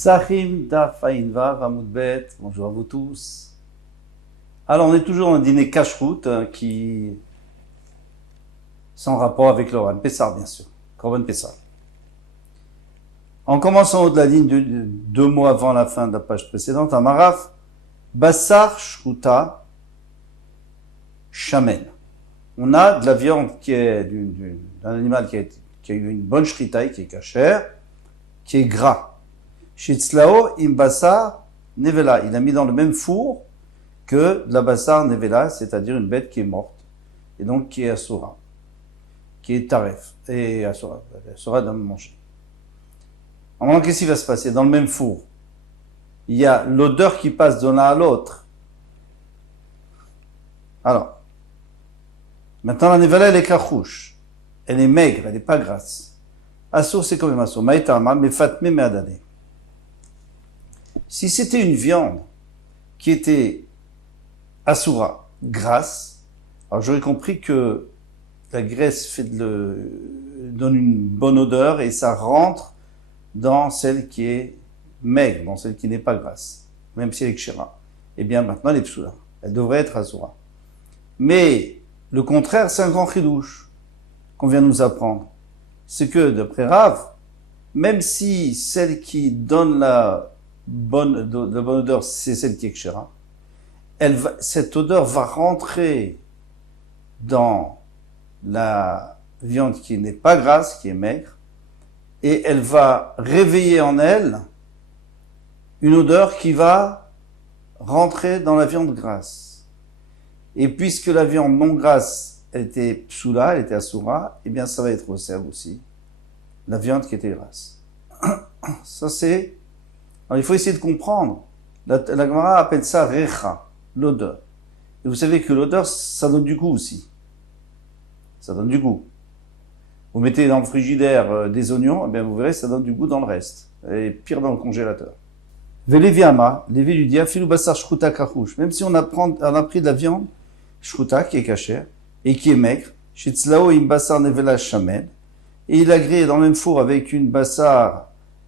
Psachim Daf Ayin Vav Amud Bet, bonjour à vous tous. Alors on est toujours dans un dîner cache-route qui, sans rapport avec l'Oran Pessar bien sûr, Korban Pessar. En commençant au de la ligne de 2 mois avant la fin de la page précédente, Amaraf, Bassar Shruta Shamen. On a de la viande qui est d'un animal qui a eu une bonne shritaï, qui est cachère, qui est gras. Shitzlao im bassar nevela. Il a mis dans le même four que de la bassar nevela, c'est-à-dire une bête qui est morte, et donc qui est asura, qui est taref, et asura doit manger. En moment, qu'est-ce qui va se passer? Dans le même four, il y a l'odeur qui passe de l'un à l'autre. Alors, maintenant la nevela, elle est kachouche, elle est maigre, elle n'est pas grasse. Assour, c'est comme assour. Maïtama, mais fatme, mais adane. Si c'était une viande qui était assoura, grasse, alors j'aurais compris que la graisse donne une bonne odeur et ça rentre dans celle qui est maigre, dans celle qui n'est pas grasse, même si elle est kshira. Eh bien maintenant elle est psoula, elle devrait être assoura. Mais le contraire, c'est un grand chidouche qu'on vient nous apprendre. C'est que d'après Rav, même si celle qui donne la bonne odeur, c'est celle qui est kshira, cette odeur va rentrer dans la viande qui n'est pas grasse, qui est maigre, et elle va réveiller en elle une odeur qui va rentrer dans la viande grasse. Et puisque la viande non grasse, elle était psoula, elle était assoura, eh bien ça va être aussi la viande qui était grasse. Ça c'est... Alors il faut essayer de comprendre. La Gemara appelle ça recha, l'odeur. Et vous savez que l'odeur, ça donne du goût aussi. Ça donne du goût. Vous mettez dans le frigidaire des oignons, eh bien vous verrez, ça donne du goût dans le reste. Et pire dans le congélateur. Vélévi Ama, Lévi lui dit, Afilou Bassar Shruta Kachouch. Même si on a pris de la viande, Shruta, qui est cachère, et qui est maigre, Shitzlao im Bassar Nevela Shamed, et il a grillé dans le même four avec une Bassar,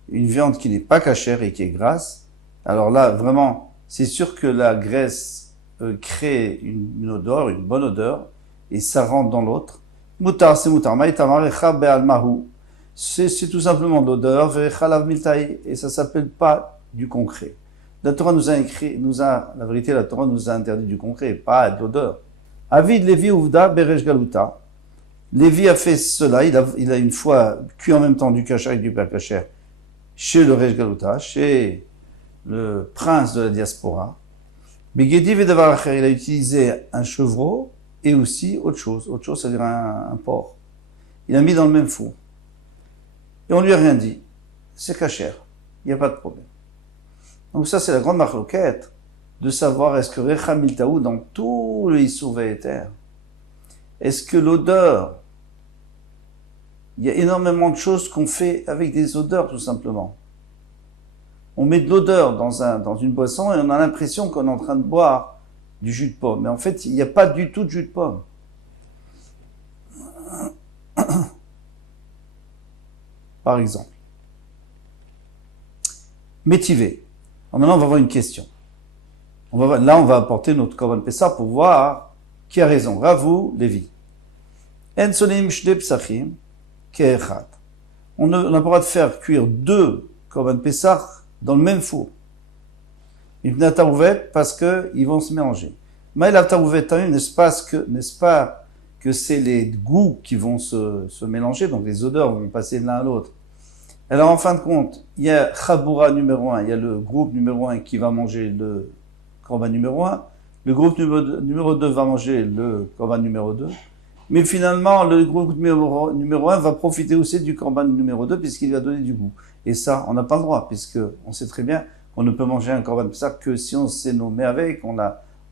une viande qui n'est pas cachère et qui est grasse, alors là, vraiment, c'est sûr que la graisse crée une odeur, une bonne odeur, et ça rentre dans l'autre. Mutar, c'est mutar. Maïtamarecha be'almahu. C'est tout simplement de l'odeur, ve'echalav miltaï, et ça s'appelle pas du concret. La Torah la vérité, la Torah nous a interdit du concret, pas de l'odeur. Avid Lévi Ouvda Beresh Galuta. Lévi a fait cela, il a une fois cuit en même temps du kasher et du père kasher chez le Resh Galuta, chez le prince de la diaspora. Begedi Vedavar Acher, il a utilisé un chevreau et aussi autre chose, c'est-à-dire un porc. Il a mis dans le même four. Et on lui a rien dit. C'est kasher, il n'y a pas de problème. Donc ça, c'est la grande marloquette de savoir est-ce que Recha Miltaou, dans tout le Issour Ve'eter, est-ce que l'odeur, il y a énormément de choses qu'on fait avec des odeurs, tout simplement. On met de l'odeur dans une boisson et on a l'impression qu'on est en train de boire du jus de pomme. Mais en fait, il n'y a pas du tout de jus de pomme. Par exemple. Métivé. Alors maintenant, on va voir une question. Là, on va apporter notre Korban Pessah pour voir qui a raison. Ravou, Lévi. En solim shde psachim. On n'a pas le droit de faire cuire 2 Korban Pessah dans le même four. Ils venaient à Tarouvet parce qu'ils vont se mélanger. Mais la Tarouvet, n'est-ce pas que c'est les goûts qui vont se mélanger, donc les odeurs vont passer de l'un à l'autre. Alors en fin de compte, il y a Chaboura numéro 1, il y a le groupe numéro 1 qui va manger le Korban numéro 1, le groupe numéro 2 va manger le Korban numéro 2, mais finalement, le groupe numéro 1 va profiter aussi du Korban numéro 2 puisqu'il va donner du goût. Et ça, on n'a pas le droit, puisque on sait très bien qu'on ne peut manger un Korban Pessah que si on s'est nommé avec,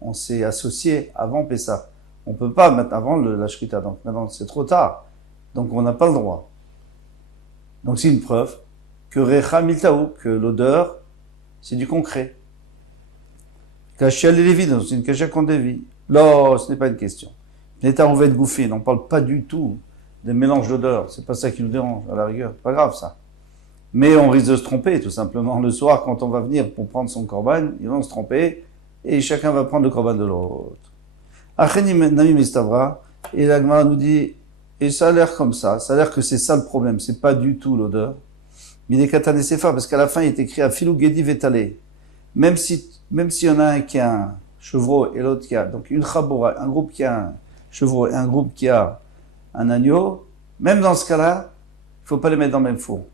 on s'est associé avant Pessah. On ne peut pas mettre avant la Shrita, donc maintenant c'est trop tard. Donc on n'a pas le droit. Donc c'est une preuve que Recha Miltaou, que l'odeur, c'est du concret. Kachia Lévi, c'est une Kachia qu'on dévie. Là, ce n'est pas une question. L'état on va être gouffé, on ne parle pas du tout des mélanges d'odeurs, c'est pas ça qui nous dérange, à la rigueur, pas grave ça. Mais on risque de se tromper, tout simplement. Le soir, quand on va venir pour prendre son korban, ils vont se tromper, et chacun va prendre le korban de l'autre. Acheni Nami Mistavra, et la Gemara nous dit, et ça a l'air comme ça a l'air que c'est ça le problème, c'est pas du tout l'odeur. Mais il est katane sefa, parce qu'à la fin, il est écrit à Filou Gedi Vetale. Même s'il y en a un qui a un chevreau et l'autre qui a, donc une chabora, un groupe qui a un chevreau et un groupe qui a un agneau, même dans ce cas-là, il faut pas les mettre dans le même four.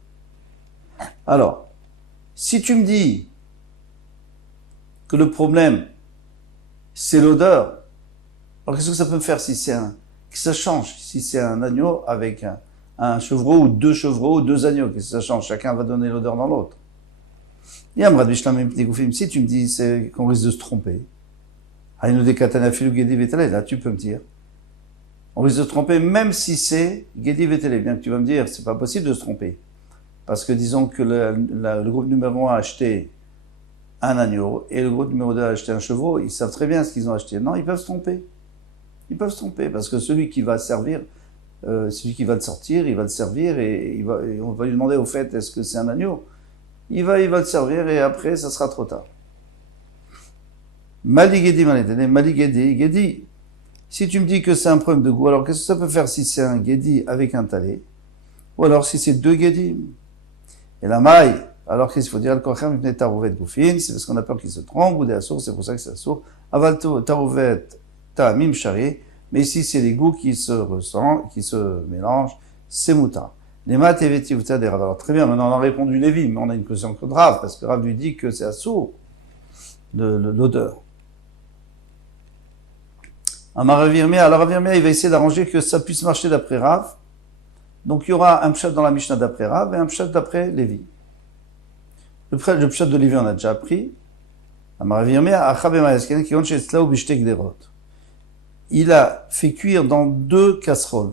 Alors, si tu me dis que le problème, c'est l'odeur, alors qu'est-ce que ça peut me faire si c'est que ça change, si c'est un agneau avec un chevreau ou deux agneaux, qu'est-ce que ça change? Chacun va donner l'odeur dans l'autre. Si tu me dis qu'on risque de se tromper, là tu peux me dire, on risque de se tromper même si c'est Gedi Vetele, bien que tu vas me dire, c'est pas possible de se tromper. Parce que disons que le groupe numéro 1 a acheté un agneau et le groupe numéro 2 a acheté un chevreau, ils savent très bien ce qu'ils ont acheté. Non, ils peuvent se tromper. Ils peuvent se tromper parce que celui qui va servir, celui qui va le sortir, il va le servir et on va lui demander au fait, est-ce que c'est un agneau? Il va le servir et après, ça sera trop tard. Gedi. Si tu me dis que c'est un problème de goût, alors qu'est-ce que ça peut faire si c'est un Gedi avec un talé? Ou alors si c'est deux Gedi? Et la maille, alors qu'est-ce qu'il faut dire? Le kochem ibn tarouvet goufin, c'est parce qu'on a peur qu'il se trompe, ou des assours, c'est pour ça que c'est assour. Aval tarouvet ta'amim shari, mais ici c'est les goûts qui se ressentent, qui se mélangent, c'est mouta. Les mat eveti uta des Rav. Alors très bien, maintenant on a répondu Lévi, mais on a une question que de Rav, parce que Rav lui dit que c'est assour, l'odeur. Alors Rav Yirmiyah, il va essayer d'arranger que ça puisse marcher d'après Rav. Donc il y aura un pshat dans la Mishnah d'après Rav et un pshat d'après Lévi. Le pshat de Lévi on a déjà appris. Il a fait cuire dans 2 casseroles.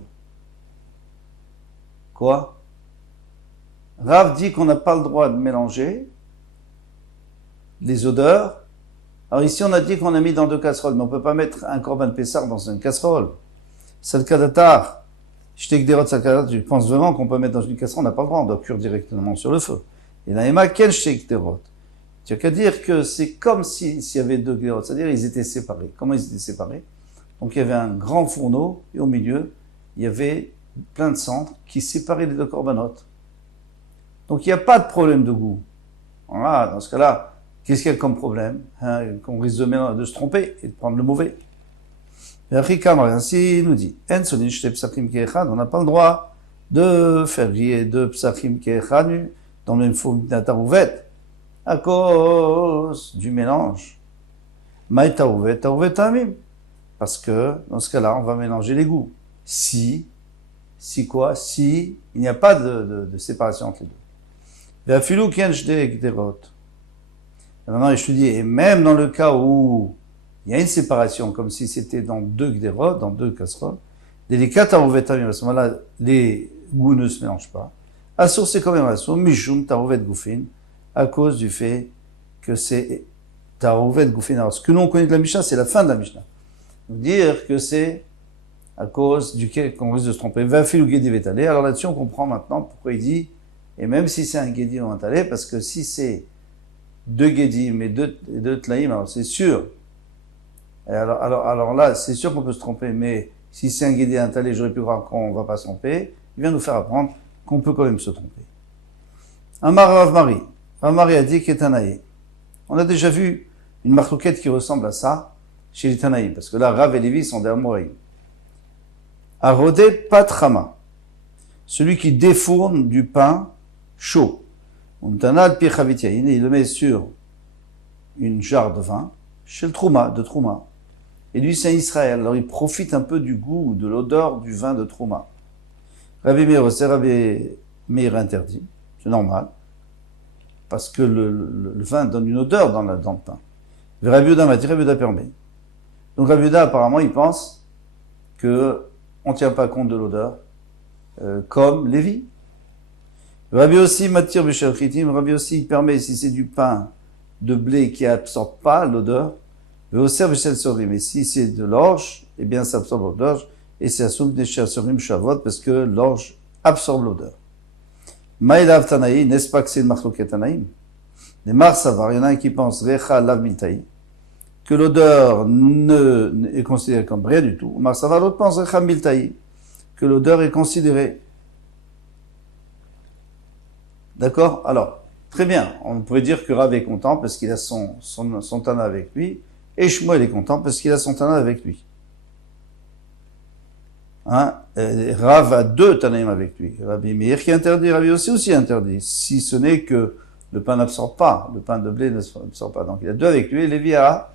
Quoi? Rav dit qu'on n'a pas le droit de mélanger les odeurs. Alors ici on a dit qu'on a mis dans 2 casseroles, mais on peut pas mettre un korban pessar dans une casserole. C'est le kadatar. Je pense vraiment qu'on peut mettre dans une casserole, on n'a pas le droit, on doit cuire directement sur le feu. Et là, Emma, quel shtek derot? Tu as qu'à dire que c'est comme s'il y avait 2 derot, c'est-à-dire ils étaient séparés. Comment ils étaient séparés? Donc il y avait un grand fourneau, et au milieu, il y avait plein de cendres qui séparaient les 2 corbanotes. Donc il n'y a pas de problème de goût. Voilà, dans ce cas-là, qu'est-ce qu'il y a comme problème? Qu'on risque de se tromper et de prendre le mauvais. Ainsi il nous dit, on n'a pas le droit de faire griller 2 psachim ke'echad dans le même four tarouvet à cause du mélange. Maï tarouvet tamim. Parce que dans ce cas-là, on va mélanger les goûts. Si quoi? Si il n'y a pas de séparation entre les deux. Maintenant, je te dis, et même dans le cas où il y a une séparation, comme si c'était dans 2 gderot, dans 2 casseroles. Délicat tarouvet tamim, à ce moment-là, les goûts ne se mélangent pas. Assour, c'est quand même assour, mishum tarouvet goufin, à cause du fait que c'est tarouvet goufin. Alors, ce que nous on connaît de la Mishnah, c'est la fin de la Mishnah. Donc, dire que c'est à cause duquel qu'on risque de se tromper. Va fil ou gedi vétalé. Alors là-dessus, on comprend maintenant pourquoi il dit, et même si c'est un gedi ou un talé, parce que si c'est 2 gedi, mais 2 tlaïm, alors c'est sûr. Alors là, c'est sûr qu'on peut se tromper, mais si c'est un guédé, un talé, j'aurais pu croire qu'on va pas se tromper. Il vient nous faire apprendre qu'on peut quand même se tromper. Amar Rav Mari a dit qu'Etanaï. On a déjà vu une marloquette qui ressemble à ça chez les Tanaï, parce que là, Rav et Lévi sont des Amoraïm. Arodé patrama, celui qui défourne du pain chaud. Untanal pichavitia, il le met sur une jarre de vin, chez le Trouma, de Trouma. Et lui, c'est Israël. Alors, il profite un peu du goût, de l'odeur du vin de Trouma. Rabbi Meir interdit. C'est normal. Parce que le vin donne une odeur dans le pain. Rabbi Yehuda m'a dit, Rabbi Yehuda permet. Donc, Rabbi Yehuda, apparemment, il pense que on ne tient pas compte de l'odeur, comme Lévi. Rabbi aussi matir b'shel chitim. Rabbi aussi, il permet, si c'est du pain de blé qui absorbe pas l'odeur, mais si c'est de l'orge, eh bien ça absorbe l'odeur, et c'est assoum des chasorim shavot, parce que l'orge absorbe l'odeur. Maïlav Tanaï, n'est-ce pas que c'est une marloquet Tanaïm? Les Mar Savar, il y en a un qui pense, Recha Lav Miltaï, que l'odeur ne est considérée comme rien du tout. Mar Savar, l'autre pense, Recha Miltaï, que l'odeur est considérée. D'accord? Alors, très bien. On pourrait dire que Rav est content parce qu'il a son Tana avec lui, et Shmuel est content parce qu'il a son Tana avec lui. Hein? Rav a deux Tanaïm avec lui. Rabbi Meir qui interdit, Rabbi aussi interdit. Si ce n'est que le pain n'absorbe pas, le pain de blé n'absorbe pas. Donc il a deux avec lui, et Lévi a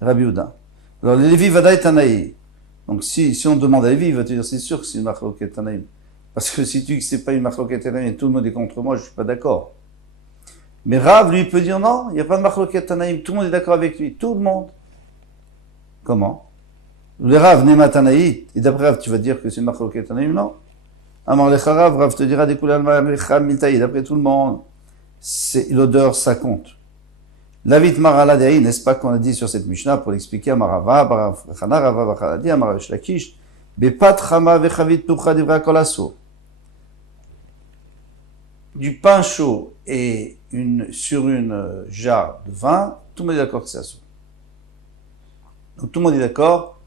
Rabbi Ouda. Alors Lévi Vadaï Tanaï. Donc si on demande à Lévi, il va te dire c'est sûr que c'est une marloquet Tanaïm. Parce que si tu dis que c'est pas une marloquet Tanaïm et tout le monde est contre moi, je suis pas d'accord. Mais Rav, lui, peut dire non, il n'y a pas de marloquet Tanaïm, tout le monde est d'accord avec lui, tout le monde. Comment? Le Rav Nema Tanaït, et d'après Rav, tu vas dire que c'est une marloquet Tanaïm, non? Amar Lecha Rav te dira des couleurs d'après tout le monde, c'est l'odeur, ça compte. Lavit Maraladei, n'est-ce pas qu'on a dit sur cette Mishnah pour l'expliquer à Marava, Barachana, Rava, Bachaladi, Amar Shlakish, Bepat Chama Vechavit Tucha Divra Kolasso. Du pain chaud et sur une jarre de vin, tout le monde est d'accord que c'est assourd. Donc tout le monde est d'accord,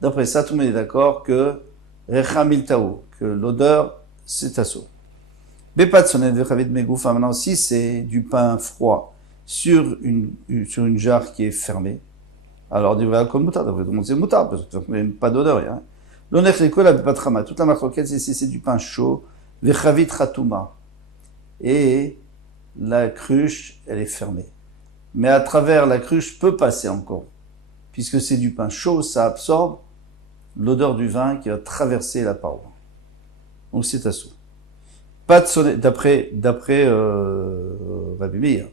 d'après ça, tout le monde est d'accord que Recha Miltaou, que l'odeur, c'est assourd. Bepat Sonet Vechavit Megoufa, maintenant si c'est du pain froid sur une jarre qui est fermée, alors du vrai alcool moutarde, d'après tout le monde c'est moutarde, parce qu'il n'y a pas d'odeur, rien. L'onech l'école a Bepat Chama, toute la marque c'est du pain chaud, Vechavit Chatouma. Et la cruche, elle est fermée. Mais à travers la cruche peut passer encore. Puisque c'est du pain chaud, ça absorbe l'odeur du vin qui va traverser la paroi. Donc c'est assourd. Pas de sonnet, d'après Rabbi Meir.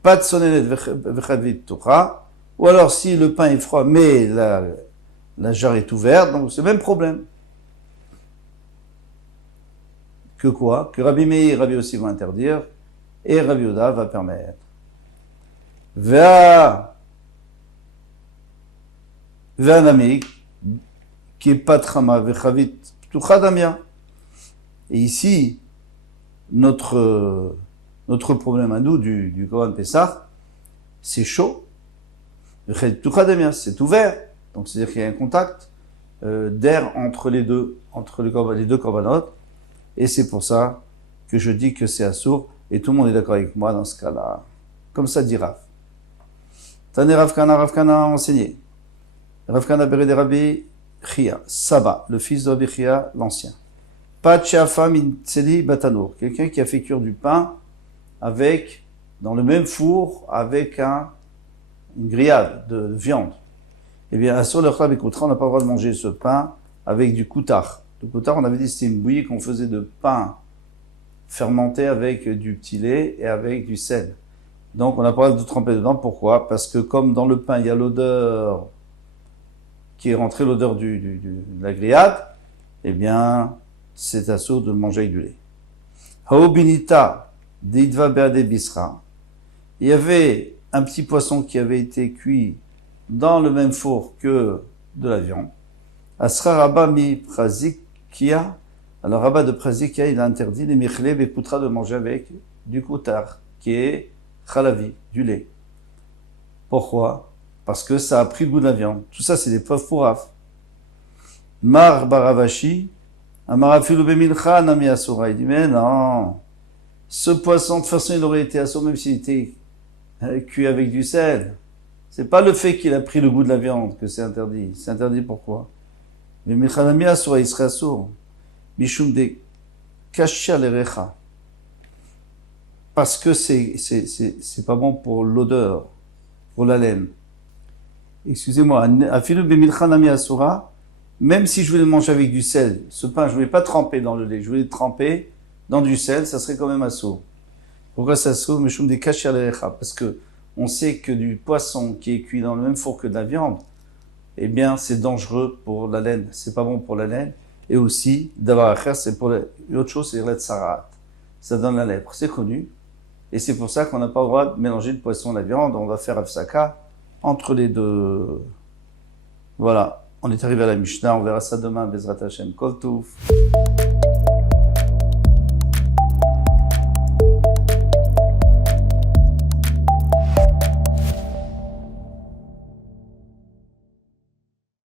Pas de sonnet vechavit torah. Ou alors si le pain est froid, mais la jarre est ouverte, donc c'est le même problème. Que quoi? Que Rabbi Meir et Rabbi aussi vont interdire, et Rabbi Ouda va permettre. Ve'anamik, qui est patrama, ve'chavit, ptuchadamia. Et ici, notre problème à nous du Korban Pessah, c'est chaud. Ve'chavit, ptuchadamia, c'est ouvert. Donc c'est-à-dire qu'il y a un contact d'air entre les deux korbanot. Et c'est pour ça que je dis que c'est assourd, et tout le monde est d'accord avec moi dans ce cas-là. Comme ça dit Rav. Tane Rav Kana a enseigné. Rav Kana Bered Rabbi Chia, Saba, le fils de Rabbi Chia, l'ancien. Pachafa min tseli batanour, quelqu'un qui a fait cuire du pain dans le même four, avec une grillade de viande. Eh bien, sur le Chab Ekoutra, on n'a pas le droit de manger ce pain avec du koutar. Le koutar, on avait dit, c'était une bouillie qu'on faisait de pain fermenté avec du petit lait et avec du sel. Donc, on n'a pas le droit de tremper dedans. Pourquoi? Parce que comme dans le pain, il y a l'odeur qui est rentrée, l'odeur de la grillade, eh bien, c'est assourd de le manger avec du lait. Haobinita, d'idva beade bisra. Il y avait un petit poisson qui avait été cuit dans le même four que de la viande. Asra Rabba mi Prazikia. Alors Rabba de Prazikia, il a interdit les michlé bekoutra de manger avec du koutar, qui est chalavi, du lait. Pourquoi? Parce que ça a pris le goût de la viande. Tout ça, c'est des preuves pour Rav. Mar Baravashi, Amarafilu bemilcha nami asura. Il dit, mais non, ce poisson, de toute façon, il aurait été assourd même s'il était cuit avec du sel. C'est pas le fait qu'il a pris le goût de la viande que c'est interdit. C'est interdit pourquoi? Mais milcha nami asura, il serait assourd. Mishum de kashia lerecha. Parce que c'est pas bon pour l'odeur, pour la laine. Excusez-moi, afilu bemilcha nami asura, même si je voulais le manger avec du sel, ce pain, je ne voulais pas tremper dans le lait, je voulais le tremper dans du sel, ça serait quand même assourd. Pourquoi c'est assourd? Mishum de kashia lerecha. Parce que on sait que du poisson qui est cuit dans le même four que de la viande, eh bien, c'est dangereux pour la laine. C'est pas bon pour la laine. Et aussi, d'avoir à faire, c'est pour l'autre chose, c'est l'etzarat. Ça donne la lèpre. C'est connu. Et c'est pour ça qu'on n'a pas le droit de mélanger le poisson et la viande. On va faire afsaka entre les deux. Voilà. On est arrivé à la Mishnah. On verra ça demain. Bezrat Hashem. Kol Touf.